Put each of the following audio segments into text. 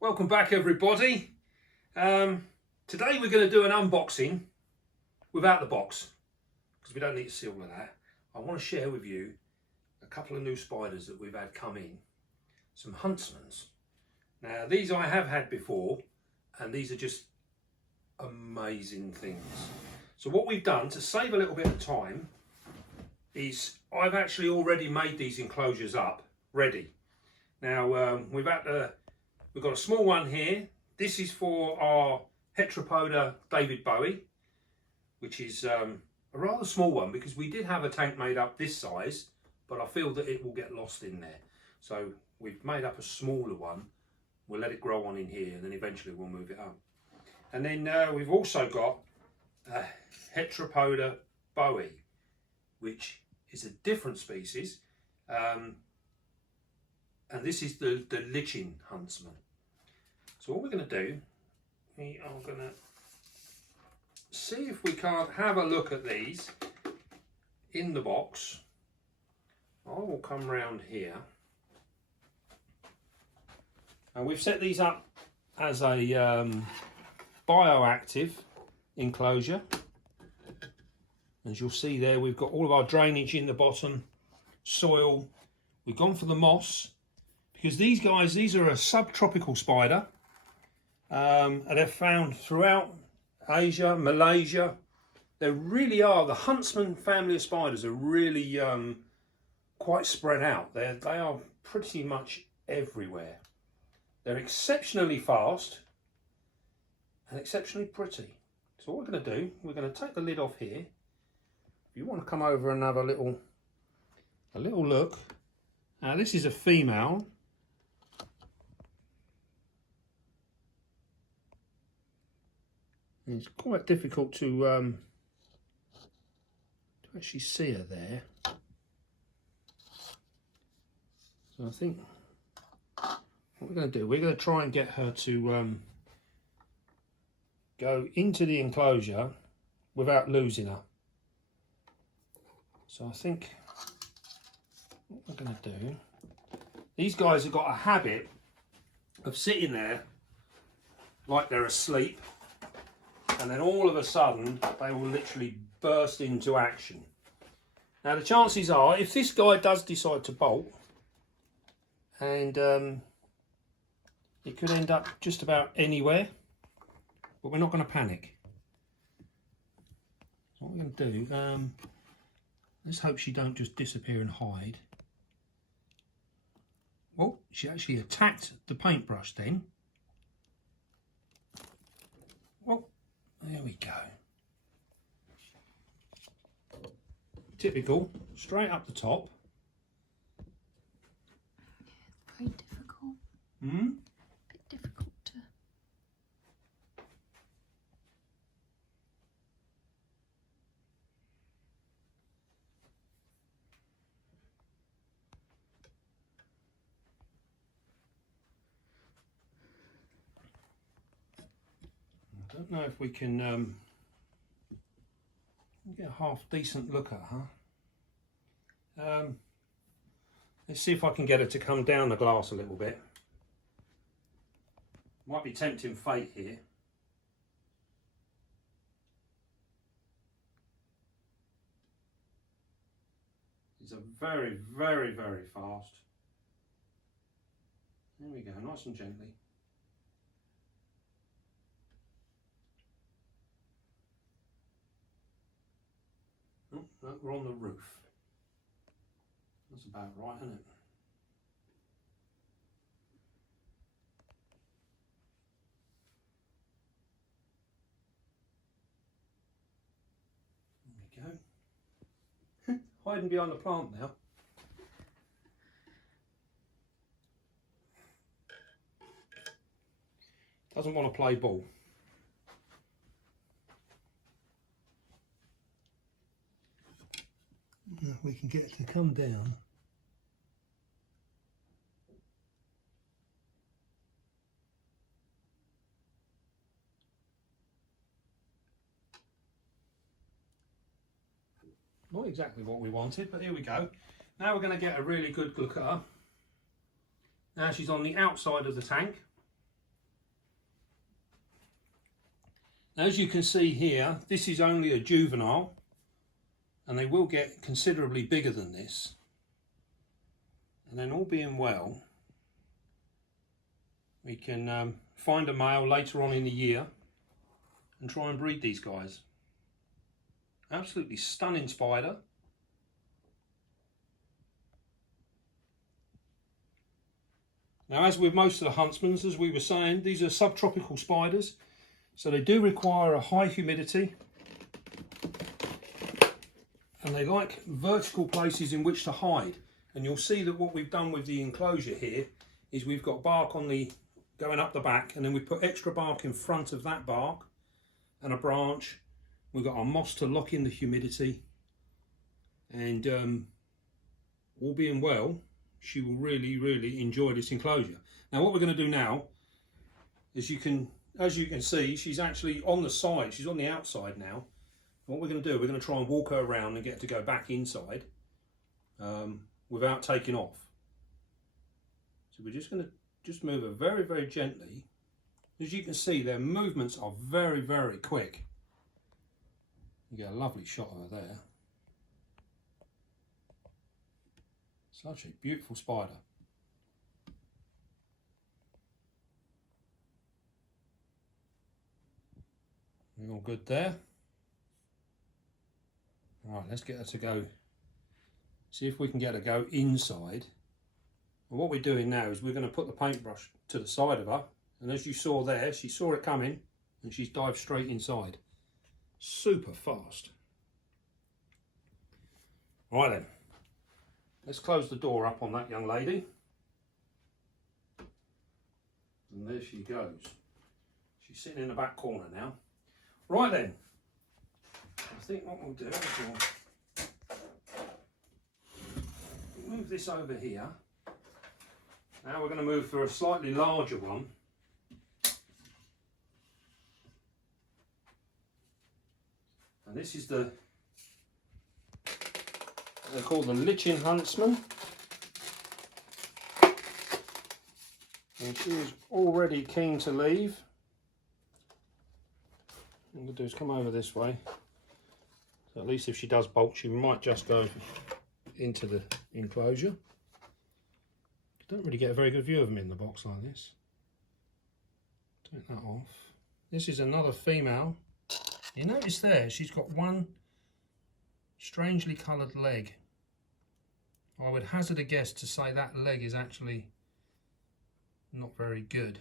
Welcome back everybody. Today we're going to do an unboxing without the box because we don't need to see all of that. I want to share with you a couple of new spiders that we've had come in. Some Huntsmans. Now these I have had before and these are just amazing things. So what we've done to save a little bit of time is I've actually already made these enclosures up ready. Now we've got a small one here. This is for our Heteropoda David Bowie, which is a rather small one because we did have a tank made up this size, but I feel that it will get lost in there. So we've made up a smaller one. We'll let it grow on in here and then eventually we'll move it up. And then we've also got a Heteropoda boei, which is a different species. And this is the Lichen Huntsman. So what we're going to do, we are going to see if we can't have a look at these in the box. I will come round here. And we've set these up as a bioactive enclosure. As you'll see there, we've got all of our drainage in the bottom, soil. We've gone for the moss. Because these guys, these are a subtropical spider, and they're found throughout Asia, Malaysia. They really are, the Huntsman family of spiders are really quite spread out. They are pretty much everywhere. They're exceptionally fast and exceptionally pretty. So what we're going to do, we're going to take the lid off here. If you want to come over and have a little look. Now this is a female. It's quite difficult to actually see her there. So I think what we're going to do, we're going to try and get her to go into the enclosure without losing her. So I think what we're going to do, these guys have got a habit of sitting there like they're asleep. And then all of a sudden, they will literally burst into action. Now the chances are, if this guy does decide to bolt, and it could end up just about anywhere, but we're not going to panic. So what we're going to do, let's hope she don't just disappear and hide. Oh, she actually attacked the paintbrush then. Well, there we go. Typical, straight up the top. Very difficult. Hmm? A bit difficult to... I don't know if we can get a half decent look at her. Let's see if I can get her to come down the glass a little bit. Might be tempting fate here. These are very, very, very fast. There we go, nice and gently. Oh, no, we're on the roof. That's about right, isn't it? There we go. Hiding behind the plant now. Doesn't want to play ball. If we can get it to come down. Not exactly what we wanted, but here we go. Now we're going to get a really good look at her. Now she's on the outside of the tank. As you can see here, this is only a juvenile, and they will get considerably bigger than this. And then all being well, we can find a male later on in the year and try and breed these guys. Absolutely stunning spider. Now, as with most of the Huntsmans, as we were saying, these are subtropical spiders, so they do require a high humidity, and they like vertical places in which to hide. And you'll see that what we've done with the enclosure here is we've got bark on the going up the back, and then we put extra bark in front of that bark and a branch. We've got our moss to lock in the humidity, and all being well, she will really enjoy this enclosure. Now what we're going to do now is, as you can see, she's actually on the side, she's on the outside now. What we're going to do, we're going to try and walk her around and get her to go back inside without taking off. So we're just going to move her very gently. As you can see, their movements are very quick. You get a lovely shot of her there. Such a beautiful spider. We're all good there. Right, let's get her to go. See if we can get her to go inside. And what we're doing now is we're going to put the paintbrush to the side of her. And as you saw there, she saw it coming and she's dived straight inside. Super fast. Right then. Let's close the door up on that young lady. And there she goes. She's sitting in the back corner now. Right then. I think what we'll do is we'll move this over here. Now we're going to move for a slightly larger one. And this is they're called the Lichen Huntsman. And she is already keen to leave. What I'm going to do is come over this way. So at least if she does bolt, she might just go into the enclosure. Don't really get a very good view of them in the box like this. Take that off. This is another female. You notice there, she's got one strangely coloured leg. I would hazard a guess to say that leg is actually not very good.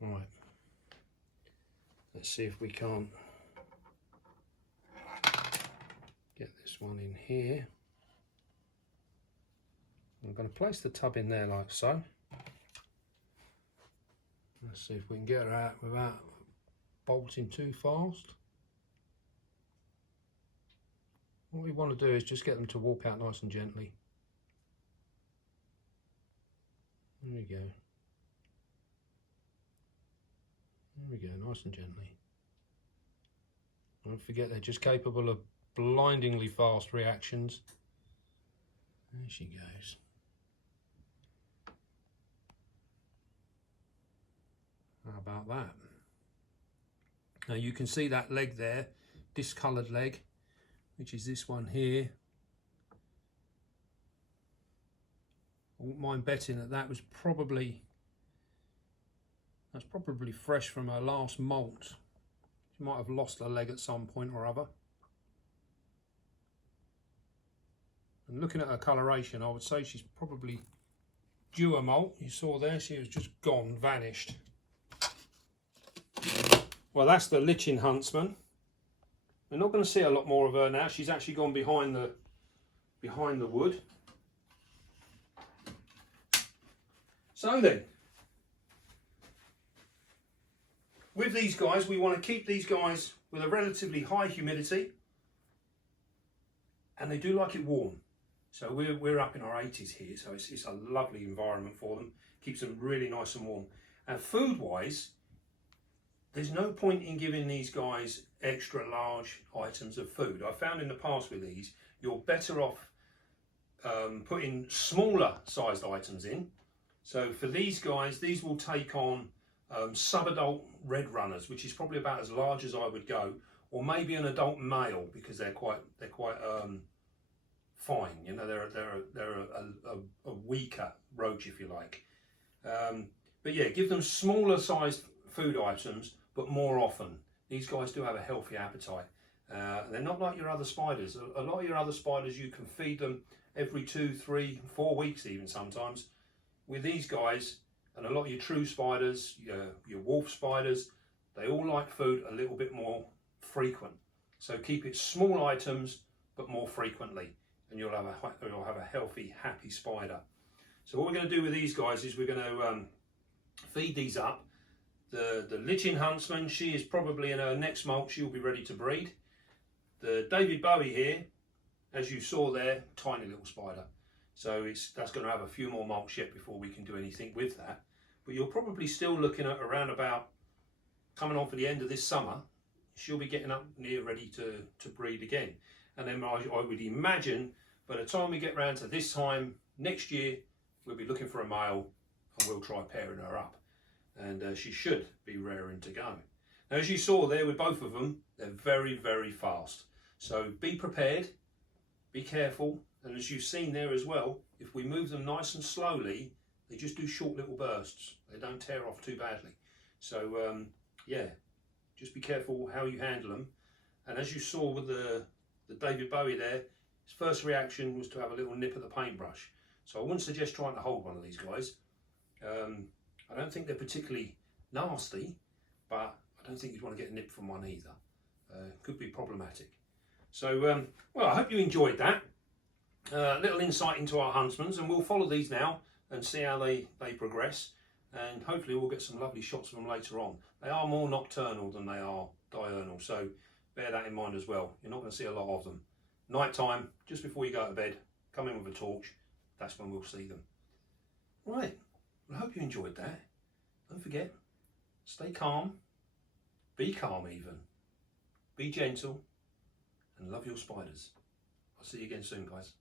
Right. Let's see if we can't get this one in here. I'm going to place the tub in there like so. Let's see if we can get her out without bolting too fast. What we want to do is just get them to walk out nice and gently. There we go. There we go, nice and gently. Don't forget they're just capable of blindingly fast reactions. There she goes. How about that? Now you can see that leg there, discoloured leg, which is this one here. I wouldn't mind betting that that's probably fresh from her last molt. She might have lost her leg at some point or other. And looking at her coloration, I would say she's probably due a molt. You saw there, she was just gone, vanished. Well, that's the Lichen Huntsman. We're not going to see a lot more of her now. She's actually gone behind the wood. So then, with these guys, we want to keep these guys with a relatively high humidity, and they do like it warm. So we're up in our 80s here, so it's a lovely environment for them. Keeps them really nice and warm. And food-wise, there's no point in giving these guys extra large items of food. I found in the past with these, you're better off putting smaller sized items in. So for these guys, these will take on sub-adult red runners, which is probably about as large as I would go, or maybe an adult male, because they're quite fine. You know, they're a weaker roach, if you like. But yeah, give them smaller sized food items, but more often. These guys do have a healthy appetite. They're not like your other spiders. A lot of your other spiders, you can feed them every 2, 3, 4 weeks even sometimes. With these guys, and a lot of your true spiders, your wolf spiders, they all like food a little bit more frequent. So keep it small items, but more frequently, and you'll have a healthy, happy spider. So what we're going to do with these guys is we're going to feed these up. The Lichen Huntsman, she is probably in her next molt, she'll be ready to breed. The David Bowie here, as you saw there, tiny little spider. So that's going to have a few more molts yet before we can do anything with that. But you're probably still looking at around about, coming on for the end of this summer, she'll be getting up near ready to breed again. And then I would imagine by the time we get round to this time next year, we'll be looking for a male and we'll try pairing her up. And she should be raring to go. Now, as you saw there with both of them, they're very, very fast. So be prepared, be careful, and as you've seen there as well, if we move them nice and slowly, they just do short little bursts. They don't tear off too badly. So yeah, just be careful how you handle them. And as you saw with the David Bowie there, his first reaction was to have a little nip at the paintbrush. So I wouldn't suggest trying to hold one of these guys. I don't think they're particularly nasty, but I don't think you'd want to get a nip from one either. Could be problematic. So, well, I hope you enjoyed that. Little insight into our Huntsmans, and we'll follow these now and see how they progress. And hopefully we'll get some lovely shots of them later on. They are more nocturnal than they are diurnal, so bear that in mind as well. You're not going to see a lot of them. Night time, just before you go to bed, come in with a torch. That's when we'll see them. Right, well, I hope you enjoyed that. Don't forget, stay calm, be calm even, be gentle, and love your spiders. I'll see you again soon, guys.